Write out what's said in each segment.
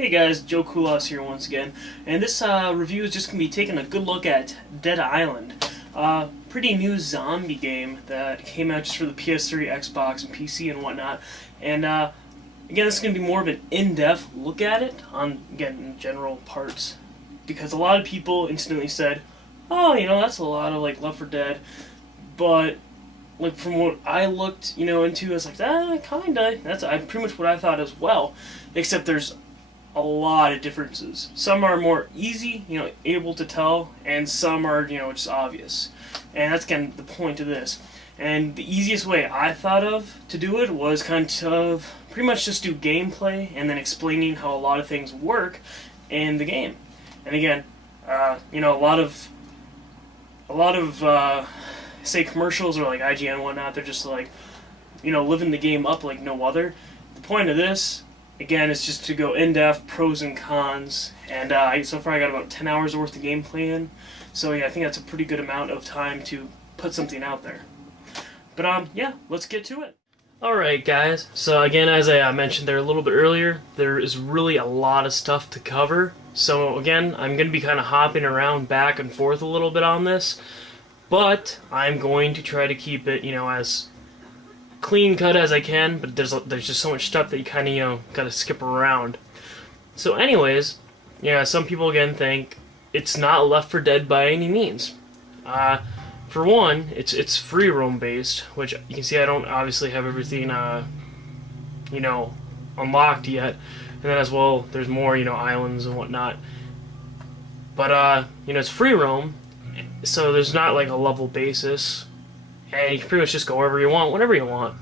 Hey guys, Joe Kulas here once again, and this review is just going to be taking a good look at Dead Island. Pretty new zombie game that came out just for the PS3, Xbox, and PC and whatnot. And again, this is going to be more of an in-depth look at it on, again, general parts. Because a lot of people instantly said, oh, that's a lot of, Left 4 Dead. But, from what I looked, into, it's kinda. That's pretty much what I thought as well. Except there's a lot of differences. Some are more easy, able to tell, and some are, just obvious. And that's kind of the point of this. And the easiest way I thought of to do it was kind of pretty much just do gameplay and then explaining how a lot of things work in the game. And again, a lot of say commercials or like IGN and whatnot, they're just living the game up like no other. The point of this, again, it's just to go in-depth, pros and cons, and so far I got about 10 hours worth of gameplay in, so yeah, I think that's a pretty good amount of time to put something out there. But yeah, let's get to it. Alright guys, so again, as I mentioned there a little bit earlier, there is really a lot of stuff to cover, so again, I'm going to be kind of hopping around back and forth a little bit on this, but I'm going to try to keep it, as clean cut as I can, but there's just so much stuff that you kind of gotta skip around. So anyways, some people again think it's not Left 4 Dead by any means. For one, it's free roam based, which you can see I don't obviously have everything unlocked yet, and then as well there's more islands and whatnot. But it's free roam, so there's not like a level basis. And you can pretty much just go wherever you want, whenever you want.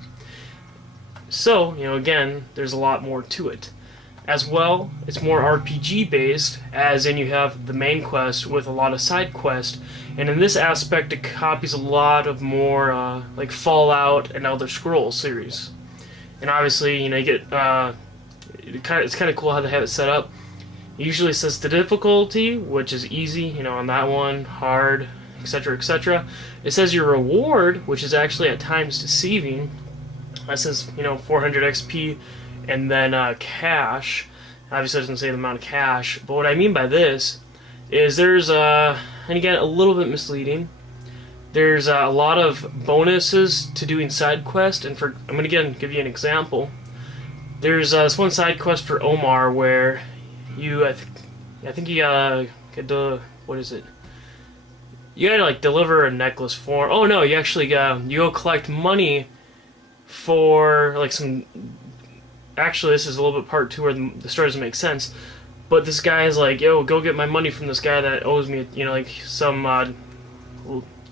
So, again, there's a lot more to it. As well, it's more RPG based, as in you have the main quest with a lot of side quests. And in this aspect, it copies a lot of more, like Fallout and Elder Scrolls series. And obviously, you get, it's kind of cool how they have it set up. It usually says the difficulty, which is easy, on that one, hard, etc., etc. It says your reward, which is actually at times deceiving. That says 400 XP, and then cash. Obviously, it doesn't say the amount of cash. But what I mean by this is there's and again a little bit misleading. There's a lot of bonuses to doing side quest, and I'm gonna again give you an example. There's this one side quest for Omar where I think you get the what is it? You gotta deliver a necklace for. Oh no, you actually you go collect money for some. Actually, this is a little bit part 2 where the story doesn't make sense. But this guy is like, yo, go get my money from this guy that owes me, some,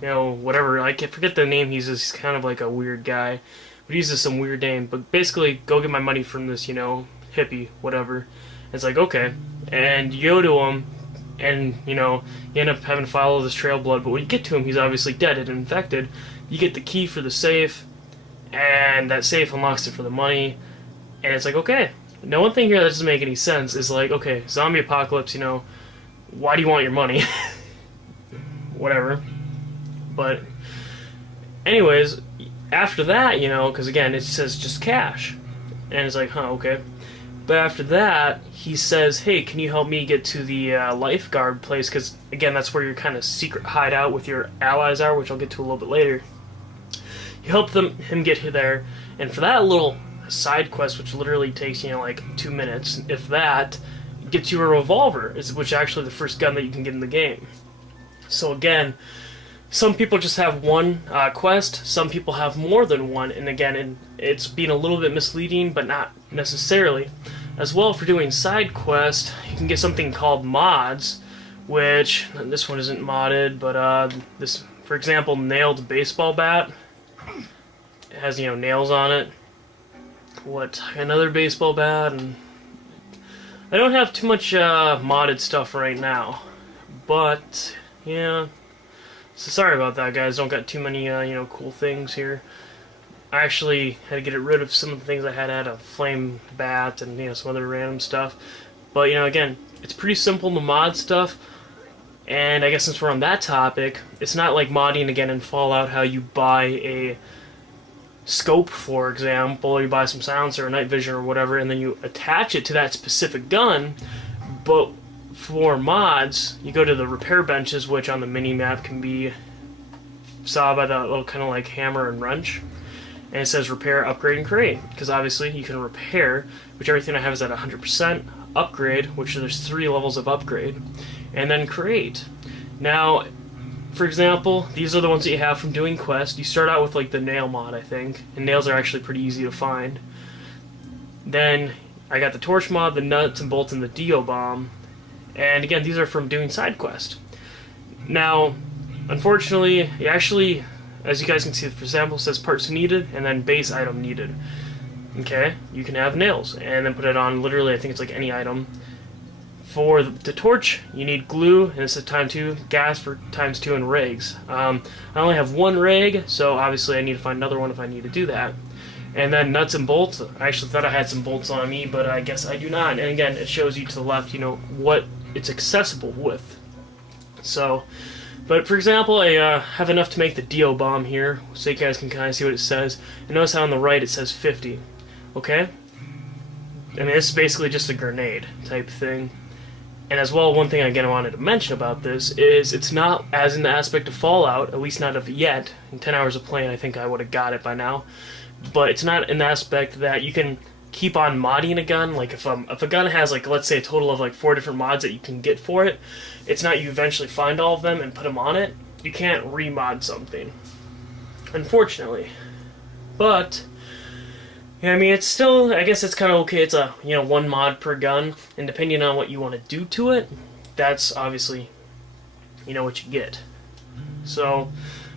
whatever. I forget the name. He's kind of like a weird guy, but he uses some weird name. But basically, go get my money from this, hippie, whatever. And it's like, okay, and you go to him. And, you end up having to follow this trail of blood, but when you get to him, he's obviously dead and infected. You get the key for the safe, and that safe unlocks it for the money, and it's like, okay. Now, one thing here that doesn't make any sense is okay, zombie apocalypse, why do you want your money? Whatever. But, anyways, after that, because again, it says just cash. And it's like, huh, okay. But after that, he says, hey, can you help me get to the lifeguard place? Because, again, that's where your kind of secret hideout with your allies are, which I'll get to a little bit later. You help him get there, and for that little side quest, which literally takes, 2 minutes, if that, gets you a revolver, which is actually the first gun that you can get in the game. So, again, some people just have one quest, some people have more than one, and again, it's being a little bit misleading, but not necessarily. As well, for doing side quest, you can get something called mods, which, this one isn't modded, but this, for example, nailed baseball bat. It has, nails on it. Another baseball bat, and I don't have too much modded stuff right now, but, yeah. So sorry about that, guys. Don't got too many, cool things here. I actually had to get rid of some of the things I had. I had a flame bat and, some other random stuff. But, again, it's pretty simple to mod stuff. And I guess since we're on that topic, it's not like modding, again, in Fallout, how you buy a scope, for example, you buy some silencer or night vision or whatever, and then you attach it to that specific gun. But for mods, you go to the repair benches, which on the mini map can be saw by that little kind of like hammer and wrench, and it says repair, upgrade, and create, because obviously you can repair, which everything I have is at 100%, upgrade, which there's 3 levels of upgrade, and then create. Now, for example, these are the ones that you have from doing quests. You start out with like the nail mod, I think, and nails are actually pretty easy to find. Then I got the torch mod, the nuts and bolts, and the Dio bomb, and again, these are from doing side quest. Now, unfortunately, you actually, as you guys can see, for example, it says parts needed and then base item needed. Okay, you can have nails and then put it on literally, I think it's like any item. For the torch, you need glue, and this is ×2, gas for ×2, and rags. I only have 1 rag, so obviously I need to find another one if I need to do that. And then nuts and bolts. I actually thought I had some bolts on me, but I guess I do not. And again, it shows you to the left, you know, what it's accessible with. So, but for example, I have enough to make the Dio bomb here, so you guys can kind of see what it says. And notice how on the right it says 50. Okay? I mean, this is basically just a grenade type thing. And as well, one thing again I wanted to mention about this is it's not as in the aspect of Fallout, at least not of yet. In 10 hours of playing, I think I would have got it by now. But it's not in the aspect that you can keep on modding a gun. Like if a gun has like, let's say, a total of like 4 different mods that you can get for it, it's not you eventually find all of them and put them on it. You can't remod something, unfortunately. But yeah, I mean, it's still, I guess it's kind of okay. It's a, you know, 1 mod per gun, and depending on what you want to do to it, that's obviously, you know, what you get. So,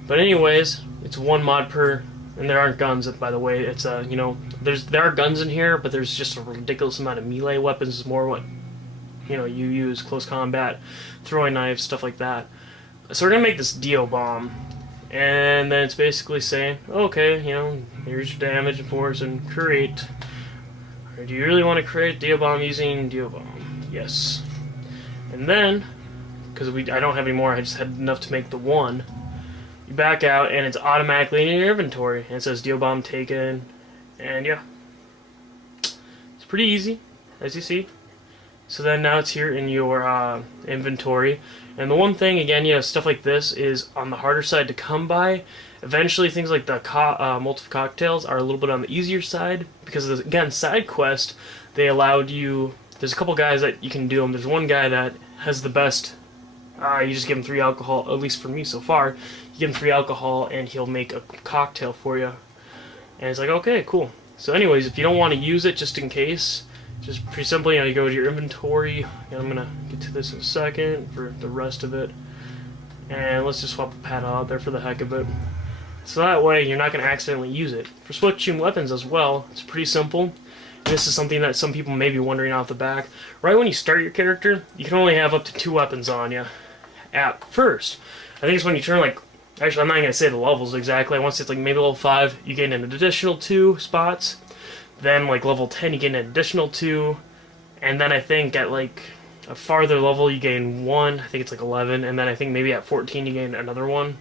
but anyways, it's 1 mod per, and there aren't guns, by the way. It's you know, there are guns in here, but there's just a ridiculous amount of melee weapons. It's more what, you know, you use, close combat, throwing knives, stuff like that. So we're gonna make this Dio bomb. And then it's basically saying, okay, you know, here's your damage and force and create. Or do you really want to create Dio bomb using Dio bomb? Yes. And then, because I don't have any more, I just had enough to make the 1. You back out, and it's automatically in your inventory. And it says Dio bomb taken, and yeah, it's pretty easy, as you see. So then now it's here in your inventory. And the one thing, again, you know, stuff like this is on the harder side to come by. Eventually, things like the multiple cocktails are a little bit on the easier side. Because, again, side quest, they allowed you... There's a couple guys that you can do them. There's one guy that has the best... you just give him 3 alcohol, at least for me so far. You give him 3 alcohol, and he'll make a cocktail for you. And it's like, okay, cool. So anyways, if you don't want to use it, just in case... Just pretty simply, you know, you go to your inventory, and I'm going to get to this in a second for the rest of it. And let's just swap the pad out there for the heck of it. So that way, you're not going to accidentally use it. For switching weapons as well, it's pretty simple. And this is something that some people may be wondering off the back. Right when you start your character, you can only have up to 2 weapons on you at first. I think it's when you turn, like, actually, I'm not going to say the levels exactly. Once it's like maybe level 5, you gain an additional 2 spots. Then, like, level 10, you gain an additional 2. And then I think at, like, a farther level, you gain 1. I think it's, like, 11. And then I think maybe at 14, you gain another 1.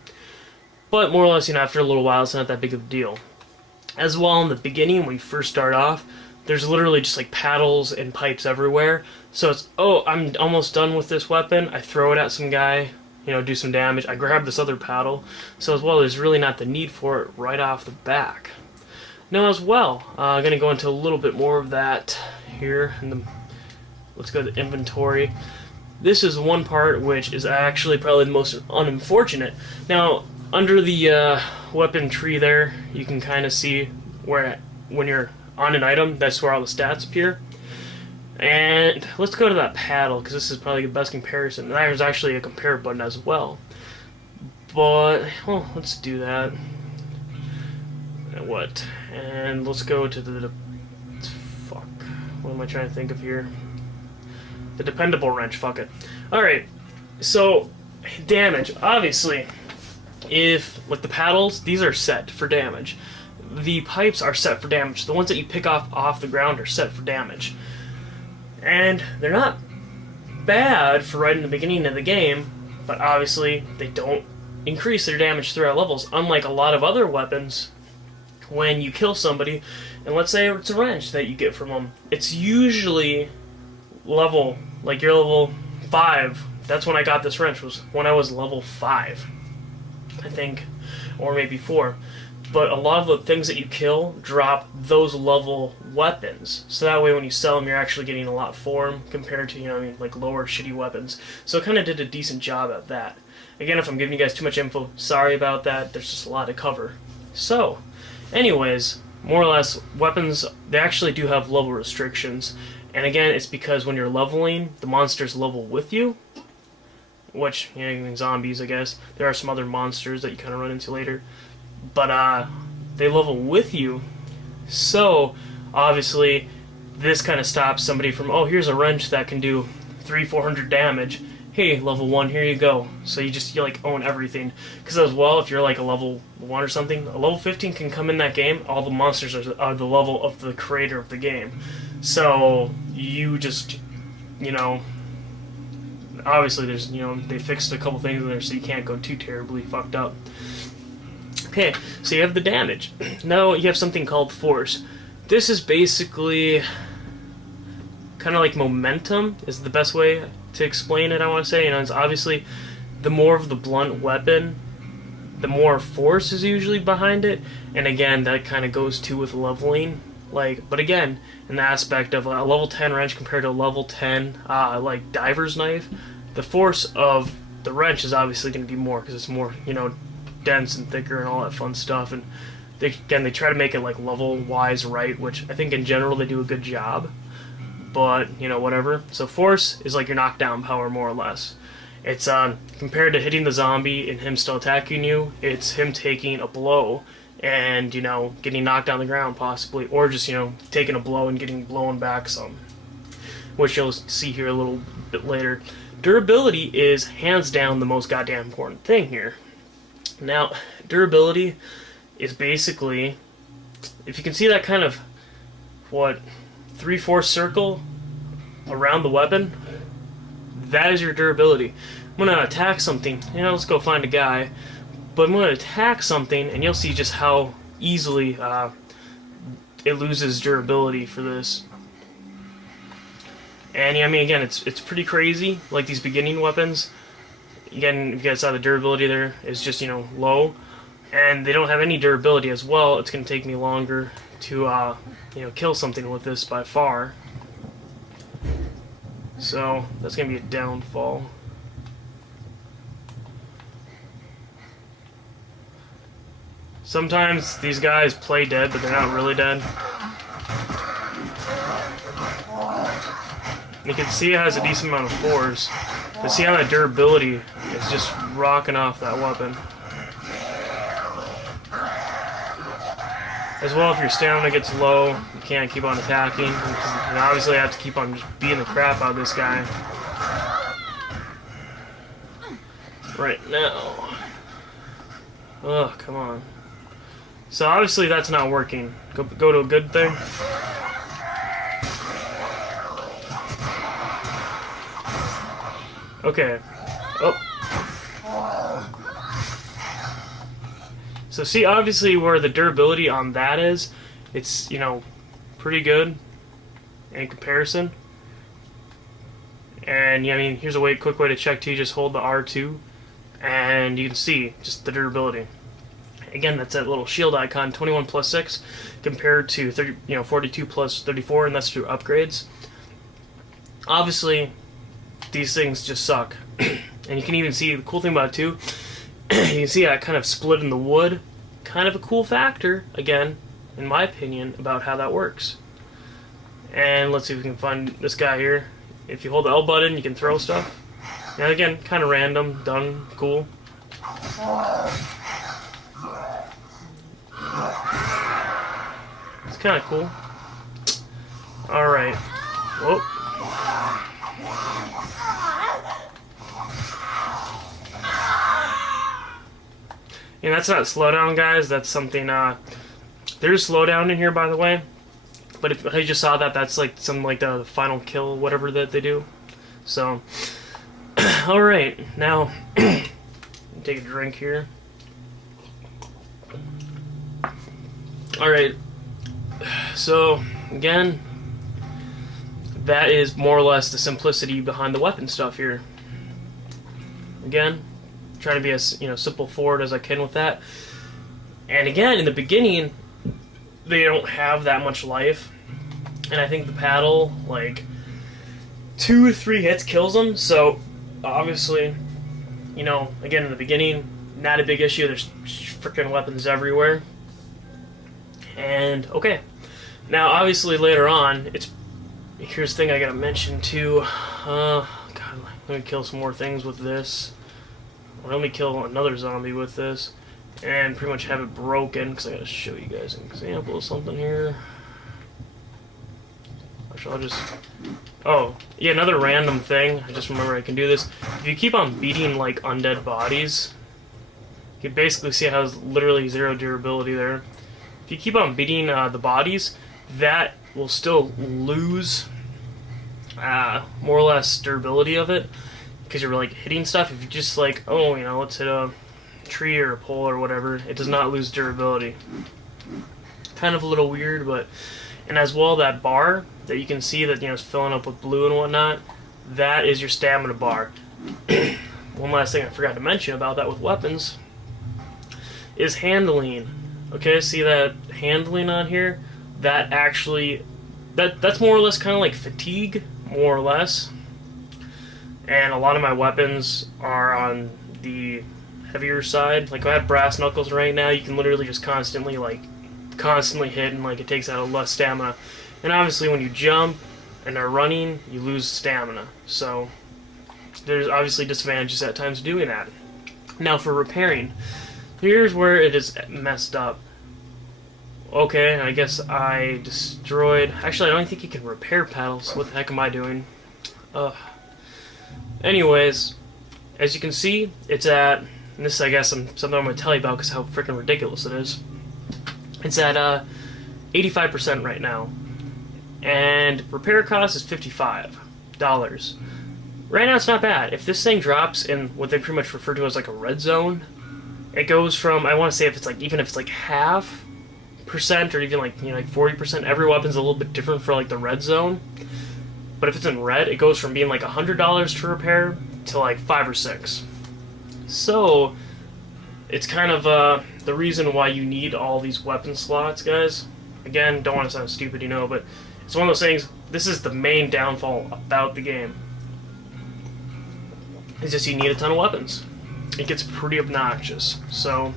But more or less, you know, after a little while, it's not that big of a deal. As well, in the beginning, when you first start off, there's literally just, like, paddles and pipes everywhere. So it's, oh, I'm almost done with this weapon. I throw it at some guy, you know, do some damage. I grab this other paddle. So as well, there's really not the need for it right off the back. Now as well, I'm going to go into a little bit more of that here. Let's go to the inventory. This is one part which is actually probably the most unfortunate. Now, under the weapon tree there, you can kind of see where, when you're on an item, that's where all the stats appear. And let's go to that paddle, because this is probably the best comparison. There's actually a compare button as well. But, well, let's do that. What? And let's go to the fuck. What am I trying to think of here? The dependable wrench. Fuck it. Alright. So, damage. Obviously, if, like the paddles, these are set for damage. The pipes are set for damage. The ones that you pick off the ground are set for damage. And they're not bad for right in the beginning of the game, but obviously they don't increase their damage throughout levels, unlike a lot of other weapons when you kill somebody, and let's say it's a wrench that you get from them, it's usually level, like you're level 5. That's when I got this wrench, was when I was level 5, I think, or maybe 4. But a lot of the things that you kill drop those level weapons, so that way when you sell them, you're actually getting a lot for them compared to, like lower shitty weapons. So it kind of did a decent job at that. Again, if I'm giving you guys too much info, sorry about that. There's just a lot to cover. So, anyways, more or less, weapons, they actually do have level restrictions. And again, it's because when you're leveling, the monsters level with you. Which, even zombies, I guess. There are some other monsters that you kind of run into later. But, they level with you. So, obviously, this kind of stops somebody from, oh, here's a wrench that can do 300-400 damage. Hey, level 1, here you go. So you like own everything. Because as well, if you're like a level 1 or something, a level 15 can come in that game, all the monsters are the level of the creator of the game. So you just, obviously there's, they fixed a couple things in there so you can't go too terribly fucked up. Okay, so you have the damage. Now you have something called force. This is basically kind of like momentum is the best way to explain it, I want to say. It's obviously the more of the blunt weapon, the more force is usually behind it. And again, that kind of goes too with leveling. But again, in the aspect of a level 10 wrench compared to a level 10 like diver's knife, the force of the wrench is obviously going to be more because it's more, dense and thicker and all that fun stuff. And they try to make it like level wise right, which I think in general they do a good job. But, whatever. So force is like your knockdown power, more or less. It's compared to hitting the zombie and him still attacking you, it's him taking a blow and, getting knocked on the ground possibly, or just, taking a blow and getting blown back some, which you'll see here a little bit later. Durability is hands down the most goddamn important thing here. Now, durability is basically, if you can see that kind of, 3/4 circle around the weapon, that is your durability. I'm going to attack something, let's go find a guy, but I'm going to attack something and you'll see just how easily it loses durability for this. And again, it's pretty crazy, like these beginning weapons. Again, if you guys saw the durability there, is just, low, and they don't have any durability as well. It's going to take me longer to kill something with this by far. So that's gonna be a downfall. Sometimes these guys play dead, but they're not really dead. You can see it has a decent amount of force, but see how that durability is just rocking off that weapon. As well, if your stamina gets low, you can't keep on attacking. And obviously, I have to keep on just beating the crap out of this guy. Right now. Ugh, come on. So obviously that's not working. Go to a good thing. Okay. Oh. So see, obviously where the durability on that is, it's, pretty good in comparison. And, here's a quick way to check too. Just hold the R2, and you can see just the durability. Again, that's that little shield icon, 21 plus 6, compared to 42 plus 34, and that's through upgrades. Obviously, these things just suck. And you can even see, the cool thing about it too, you can see that kind of split in the wood. Kind of a cool factor, again, in my opinion, about how that works. And let's see if we can find this guy here. If you hold the L button, you can throw stuff. And again, kind of random, done, cool. It's kind of cool. Alright. Whoa. And that's not slowdown, guys. That's something, there's slowdown in here, by the way. But if I just saw that, that's like something like the final kill, whatever that they do. So, alright. Now, take a drink here. Alright, so again, that is more or less the simplicity behind the weapon stuff here. Again, trying to be as simple forward as I can with that. And again, in the beginning, they don't have that much life, and I think the paddle, like 2 or 3 hits kills them. So obviously, again, in the beginning, not a big issue. There's freaking weapons everywhere. And okay, now obviously later on, here's the thing I gotta mention too. God, let me kill some more things with this. Let me kill another zombie with this, and pretty much have it broken, because I gotta show you guys an example of something here. Actually, I'll just... Oh, yeah, another random thing. I just remember I can do this. If you keep on beating, like, undead bodies, you can basically see how there's literally 0 durability there. If you keep on beating the bodies, that will still lose more or less durability of it, because you're like hitting stuff. If you just like, oh, let's hit a tree or a pole or whatever, it does not lose durability. Kind of a little weird, but... And as well, that bar that you can see that is filling up with blue and whatnot, that is your stamina bar. One last thing I forgot to mention about that with weapons is handling. Okay, see that handling on here? That actually, that's more or less kind of like fatigue, more or less. And a lot of my weapons are on the heavier side. Like I have brass knuckles right now. You can literally just constantly hit, and like it takes out less stamina. And obviously when you jump and are running, you lose stamina. So there's obviously disadvantages at times doing that. Now for repairing, here's where it is messed up. Okay, I guess I destroyed... Actually, I don't think you can repair paddles. What the heck am I doing? Anyways, as you can see, it's at... And this, I guess, something I'm going to tell you about because how freaking ridiculous it is. It's at 85% right now. And repair cost is $55. Right now, it's not bad. If this thing drops in what they pretty much refer to as like a red zone, it goes from, I want to say if it's like, even if it's like half percent or even like 40%, every weapon's a little bit different for like the red zone. But if it's in red, it goes from being like $100 to repair to like $5 or $6. So it's kind of the reason why you need all these weapon slots, guys. Again, don't want to sound stupid, but it's one of those things. This is the main downfall about the game. It's just you need a ton of weapons. It gets pretty obnoxious. So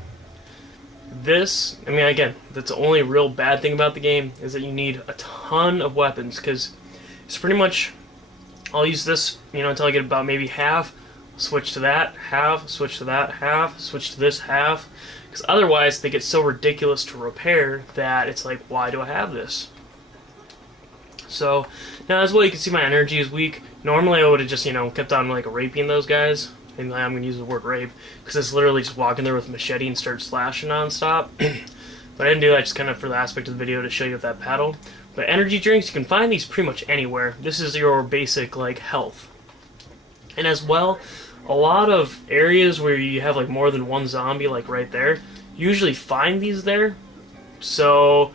this, again, that's the only real bad thing about the game is that you need a ton of weapons, because it's pretty much, I'll use this, until I get about maybe half, switch to that, half, switch to that, half, switch to this, half, because otherwise they get so ridiculous to repair that it's like, why do I have this? So, now as well, you can see my energy is weak. Normally I would have just, kept on like raping those guys. And I'm going to use the word rape, because it's literally just walking there with a machete and start slashing non-stop. But I didn't do that just kind of for the aspect of the video to show you with that paddle. But energy drinks, you can find these pretty much anywhere. This is your basic, like, health. And as well, a lot of areas where you have, like, more than one zombie, like right there, you usually find these there. So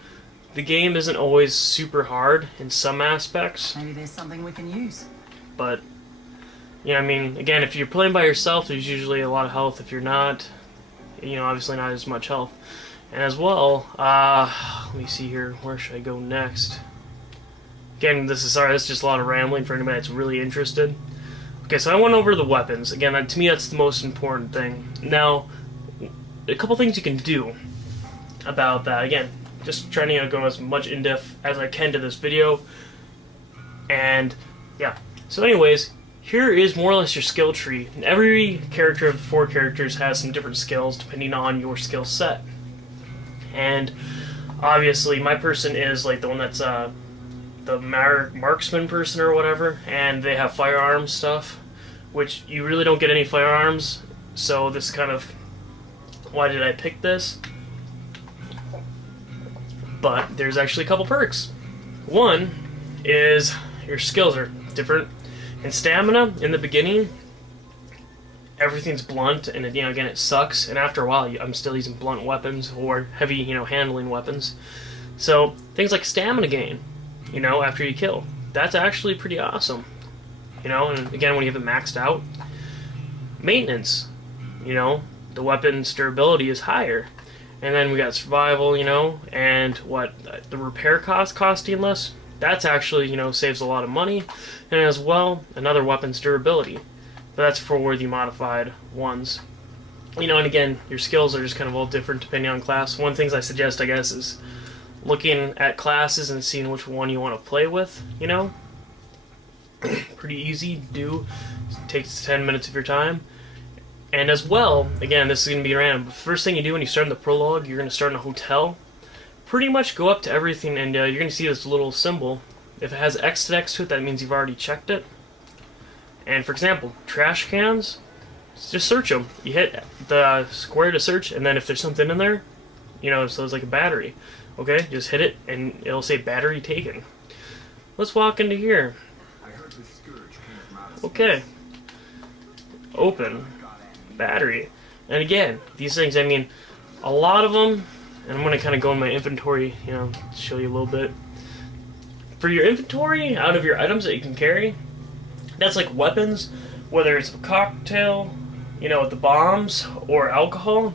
the game isn't always super hard in some aspects. Maybe there's something we can use. But... again, if you're playing by yourself, there's usually a lot of health. If you're not, obviously not as much health. And as well, let me see here, where should I go next? Again, this is just a lot of rambling for anybody that's really interested. Okay, so I went over the weapons. Again, to me, that's the most important thing. Now, a couple things you can do about that. Again, just trying to go as much in-depth as I can to this video. And, yeah. So anyways, here is more or less your skill tree. And every character of the 4 characters has some different skills depending on your skill set. And obviously my person is like the one that's the marksman person or whatever, and they have firearms stuff, which you really don't get any firearms, so this is kind of why did I pick this. But there's actually a couple perks. One is your skills are different. And stamina, in the beginning, everything's blunt, and again, it sucks. And after a while, I'm still using blunt weapons or heavy, handling weapons. So things like stamina gain, after you kill, that's actually pretty awesome. And again, when you have it maxed out, maintenance, the weapon's durability is higher. And then we got survival, and the repair costing less. That's actually, saves a lot of money. And as well, another weapon's durability. But that's for the modified ones. And again, your skills are just kind of all different depending on class. One of the things I suggest, I guess, is looking at classes and seeing which one you want to play with, Pretty easy to do. It takes 10 minutes of your time. And as well, again, this is going to be random, but first thing you do when you start in the prologue, you're going to start in a hotel. Pretty much go up to everything, and you're going to see this little symbol. If it has X next to it, that means you've already checked it. And for example, trash cans, just search them. You hit the square to search, and then if there's something in there, so it's like a battery. Okay, just hit it, and it'll say battery taken. Let's walk into here. Okay. Open. Battery. And again, these things, a lot of them, and I'm going to kind of go in my inventory, show you a little bit. For your inventory, out of your items that you can carry, that's like weapons, whether it's a cocktail, with the bombs, or alcohol,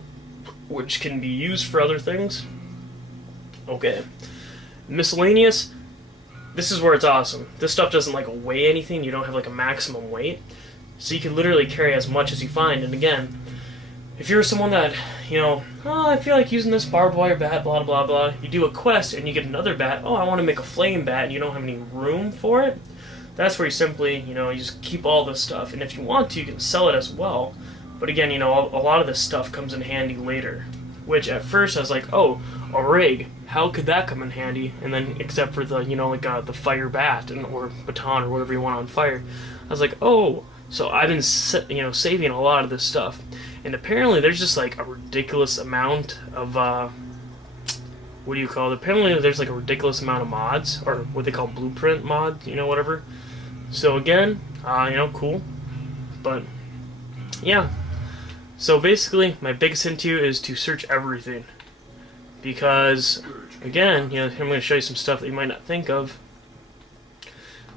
which can be used for other things. Okay. Miscellaneous, this is where it's awesome. This stuff doesn't weigh anything, you don't have a maximum weight. So you can literally carry as much as you find. And again, if you're someone that, I feel like using this barbed wire bat, blah, blah, blah, you do a quest and you get another bat, I want to make a flame bat, and you don't have any room for it, that's where you simply, you just keep all this stuff. And if you want to, you can sell it as well. But again, a lot of this stuff comes in handy later. Which at first I was like, oh, a rig, how could that come in handy? And then, except for the, the fire bat, or baton, or whatever you want on fire, I was like, oh, so I've been, saving a lot of this stuff. And apparently there's just, a ridiculous amount of, what do you call it? Apparently there's, a ridiculous amount of mods, or what they call blueprint mods, whatever. So again, cool. But, yeah. So basically, my biggest hint to you is to search everything. Because, again, I'm going to show you some stuff that you might not think of.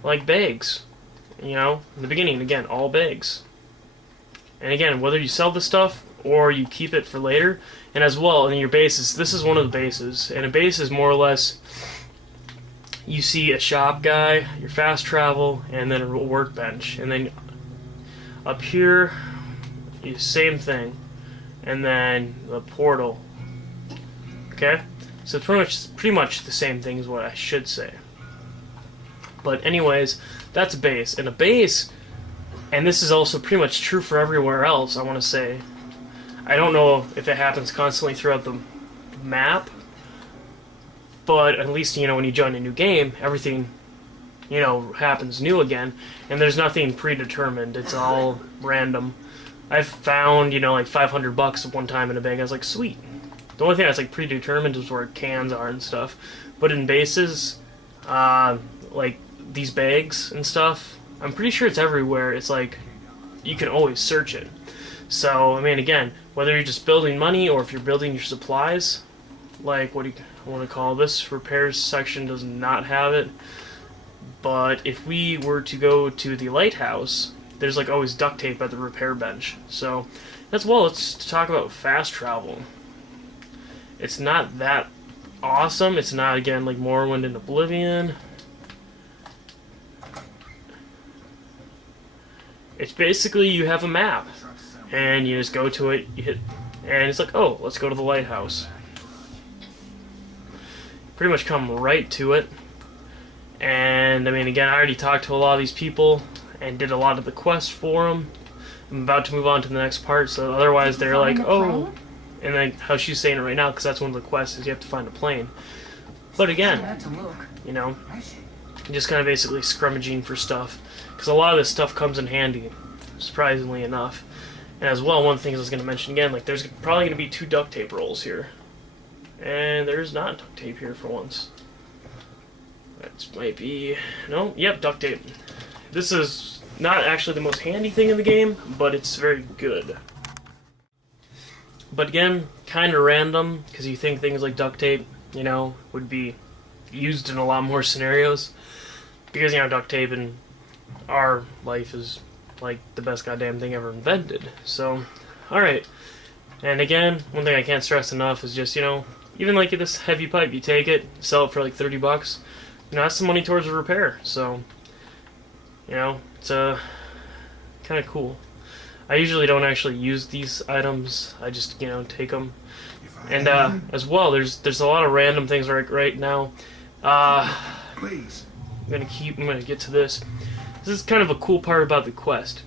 Like bags. In the beginning, again, all bags. And again, whether you sell the stuff or you keep it for later, and as well, in your bases, this is one of the bases. And a base is more or less, you see a shop guy, your fast travel, and then a workbench. And then up here, same thing. And then the portal. Okay? So it's pretty much the same thing is what I should say. But anyways, that's a base. And a base, and this is also pretty much true for everywhere else, I want to say. I don't know if it happens constantly throughout the map, but at least, when you join a new game, everything, happens new again, and there's nothing predetermined. It's all random. I've found, $500 at one time in a bag. I was like, sweet. The only thing that's predetermined is where cans are and stuff. But in bases, these bags and stuff, I'm pretty sure it's everywhere. It's you can always search it. So, again, whether you're just building money or if you're building your supplies, what do you want to call this? Repairs section does not have it. But if we were to go to the lighthouse, there's always duct tape at the repair bench. So, as well, let's talk about fast travel. It's not that awesome. It's not, again, like Morrowind and Oblivion. It's basically you have a map, and you just go to it, you hit, and it's oh, let's go to the lighthouse. Pretty much come right to it. And, again, I already talked to a lot of these people and did a lot of the quests for them. I'm about to move on to the next part, so otherwise they're oh... And then how she's saying it right now, because that's one of the quests, is you have to find a plane. But again, just kind of basically scrummaging for stuff. Because a lot of this stuff comes in handy, surprisingly enough. And as well, one of the things I was going to mention again, there's probably going to be 2 duct tape rolls here. And there's not duct tape here for once. That might be... No? Yep, duct tape. This is Not actually the most handy thing in the game, but it's very good. But again, kind of random, because you think things like duct tape, you know, would be used in a lot more scenarios. Because, you know, duct tape in our life is like the best goddamn thing ever invented. So, alright. And again, one thing I can't stress enough is just, you know, even like this heavy pipe, you take it, sell it for like 30 bucks, you know, that's some money towards a repair. So, you know, it's kind of cool. I usually don't actually use these items. I just, you know, take them. And as well, there's a lot of random things right now. Please. I'm gonna get to this. This is kind of a cool part about the quest.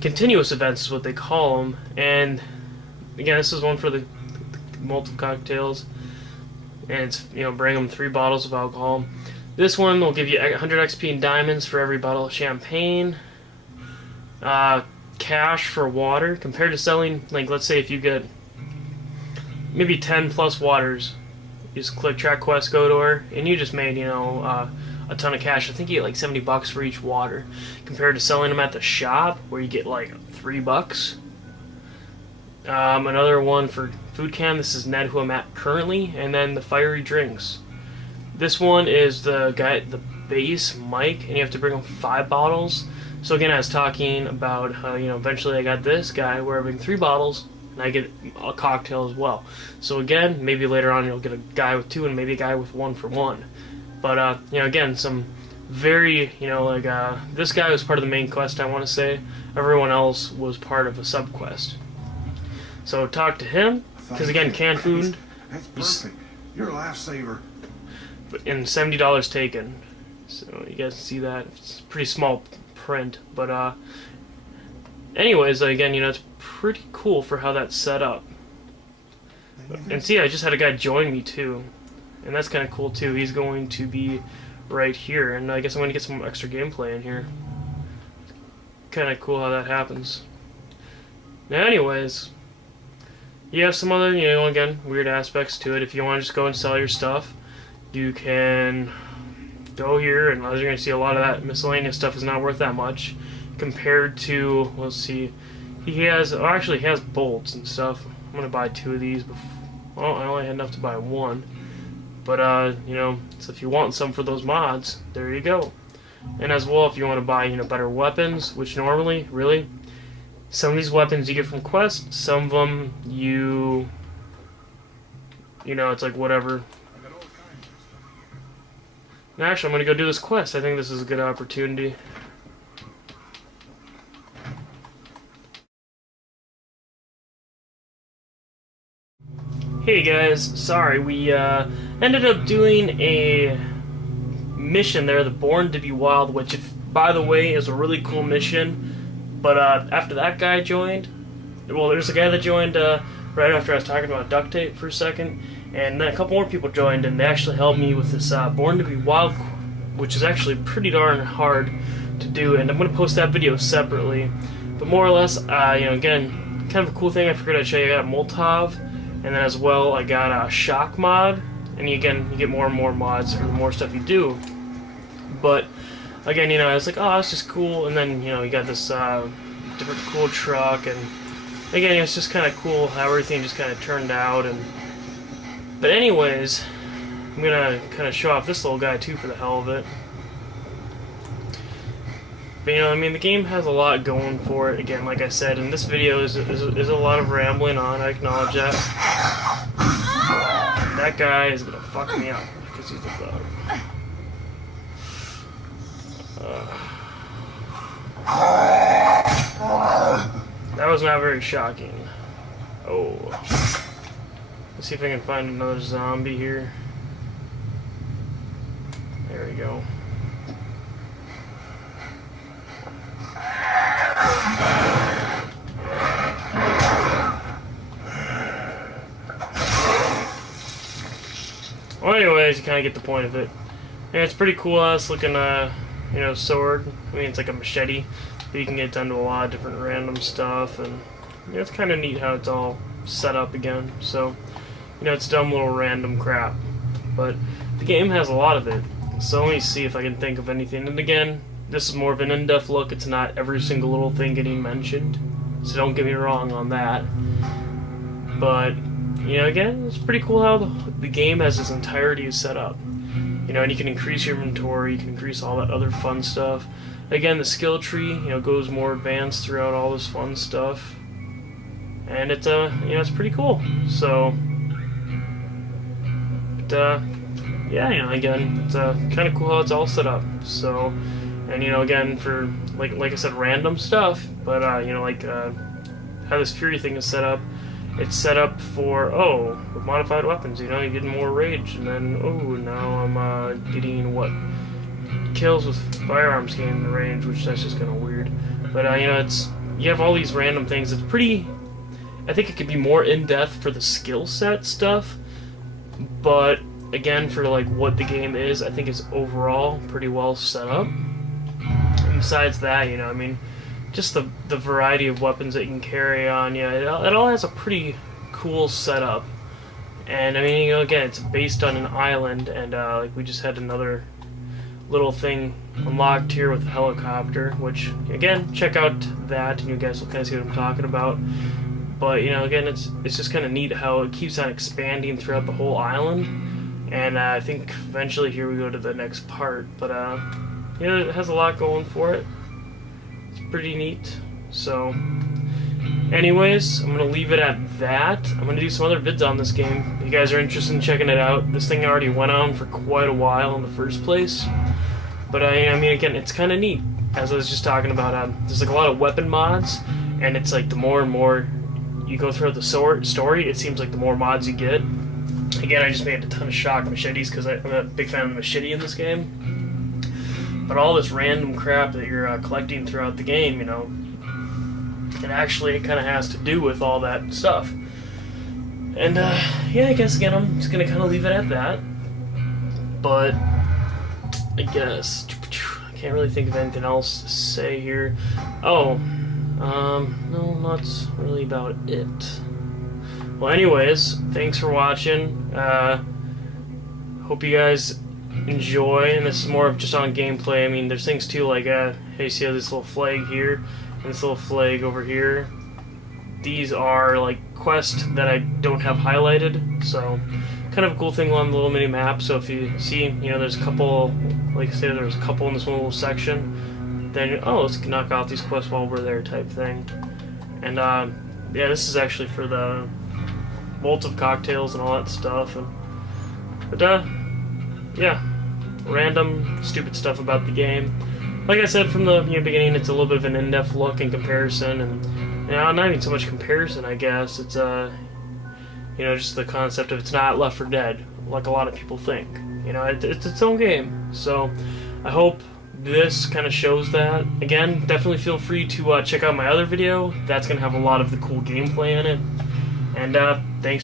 Continuous events is what they call them, and again, this is one for the multiple cocktails, and it's, you know, bring them 3 bottles of alcohol. This one will give you 100 XP in diamonds for every bottle of champagne. Cash for water, compared to selling, like, let's say if you get maybe 10 plus waters, you just click track quest, go to her, and you just made, you know, a ton of cash. I think you get like 70 bucks for each water, compared to selling them at the shop where you get like 3 bucks. Another one for food can. This is Ned, who I'm at currently, and then the fiery drinks. This one is the base Mike, and you have to bring him 5 bottles. So again, I was talking about how, you know, eventually I got this guy where I bring 3 bottles and I get a cocktail as well. So again, maybe later on you'll get a guy with 2 and maybe a guy with 1 for 1. But you know, again, some very, you know, like this guy was part of the main quest, I want to say. Everyone else was part of a sub quest. So talk to him, because again, canned food. That's perfect. You're a lifesaver. And $70 taken. So you guys see that? It's pretty small print, but anyways, again, you know, it's pretty cool for how that's set up. And see, I just had a guy join me too, and that's kind of cool too. He's going to be right here, and I guess I'm going to get some extra gameplay in here. Kind of cool how that happens. Now, anyways, you have some other, you know, again, weird aspects to it. If you want to just go and sell your stuff, you can go here, and as you're going to see, a lot of that miscellaneous stuff is not worth that much compared to, let's see, he has, oh, actually he has bolts and stuff. I'm going to buy 2 of these. Well, I only had enough to buy 1. But, you know, so if you want some for those mods, there you go. And as well, if you want to buy, you know, better weapons, which normally, really, some of these weapons you get from quests, some of them you know, it's like whatever. Actually, I'm going to go do this quest. I think this is a good opportunity. Hey guys, sorry, we ended up doing a mission there, the Born to be Wild, which, if, by the way, is a really cool mission. But after that guy joined, well, there's a guy that joined right after I was talking about duct tape for a second, and then a couple more people joined, and they actually helped me with this Born to be Wild, which is actually pretty darn hard to do, and I'm going to post that video separately. But more or less, you know, again, kind of a cool thing I forgot to show you. I got Molotov, and then as well I got a shock mod, and again, you get more and more mods for the more stuff you do. But again, you know, I was like, oh, that's just cool, and then, you know, you got this different cool truck, and again, it's just kind of cool how everything just kind of turned out. And but anyways, I'm gonna kind of show off this little guy too for the hell of it. But, you know, I mean, the game has a lot going for it. Again, like I said, and this video is a lot of rambling on. I acknowledge that. That guy is gonna fuck me up because he's the cloud. That was not very shocking. Oh. Let's see if I can find another zombie here. There we go. Well, anyways, you kind of get the point of it. And it's pretty cool ass looking, you know, sword. I mean, it's like a machete, but you can get done to a lot of different random stuff, and you know, it's kind of neat how it's all set up again. So, you know, it's dumb little random crap, but the game has a lot of it. So let me see if I can think of anything. And again, this is more of an in-depth look. It's not every single little thing getting mentioned, so don't get me wrong on that. But, you know, again, it's pretty cool how the game as its entirety is set up. You know, and you can increase your inventory, you can increase all that other fun stuff. Again, the skill tree, you know, goes more advanced throughout all this fun stuff. And it's, you know, it's pretty cool. So, but, yeah, you know, again, it's kind of cool how it's all set up. So, and, you know, again, for, like I said, random stuff, but, you know, like, how this Fury thing is set up, it's set up for, oh, with modified weapons, you know, you're getting more rage, and then, oh, now I'm, getting, what, kills with firearms gaining the range, which that's just kind of weird. But, you know, you have all these random things. It's pretty, I think it could be more in-depth for the skill set stuff, but, again, for, like, what the game is, I think it's overall pretty well set up. And besides that, you know, I mean, just the variety of weapons that you can carry on, yeah, it all has a pretty cool setup. And, I mean, you know, again, it's based on an island, and, like, we just had another little thing unlocked here with the helicopter, which, again, check out that, and you guys will kind of see what I'm talking about. But, you know, again, it's just kind of neat how it keeps on expanding throughout the whole island. And I think eventually here we go to the next part. But, you know, it has a lot going for it. It's pretty neat. So, anyways, I'm going to leave it at that. I'm going to do some other vids on this game. If you guys are interested in checking it out, this thing already went on for quite a while in the first place. But, I mean, again, it's kind of neat. As I was just talking about, there's like a lot of weapon mods, and it's like the more and more you go throughout the story, it seems like the more mods you get. Again, I just made a ton of shock machetes because I'm a big fan of the machete in this game. But all this random crap that you're collecting throughout the game, you know, it actually kind of has to do with all that stuff. And, yeah, I guess, again, I'm just going to kind of leave it at that. But, I guess, I can't really think of anything else to say here. Oh, no, that's really about it. Well, anyways, thanks for watching. Hope you guys enjoy, and this is more of just on gameplay. I mean, there's things too, like, hey, see how this little flag here, and this little flag over here? These are, like, quests that I don't have highlighted, so kind of a cool thing on the little mini-map. So if you see, you know, there's a couple, like I said, there's a couple in this one little section, then, oh, let's knock out these quests while we're there type thing. And, yeah, this is actually for the vault of cocktails and all that stuff. But, yeah, random, stupid stuff about the game. Like I said from the beginning, it's a little bit of an in-depth look in comparison, and, you know, not even so much comparison, I guess. It's, you know, just the concept of it's not Left 4 Dead, like a lot of people think. You know, it's its own game. So, I hope this kind of shows that. Again, definitely feel free to check out my other video. That's going to have a lot of the cool gameplay in it. And, thanks.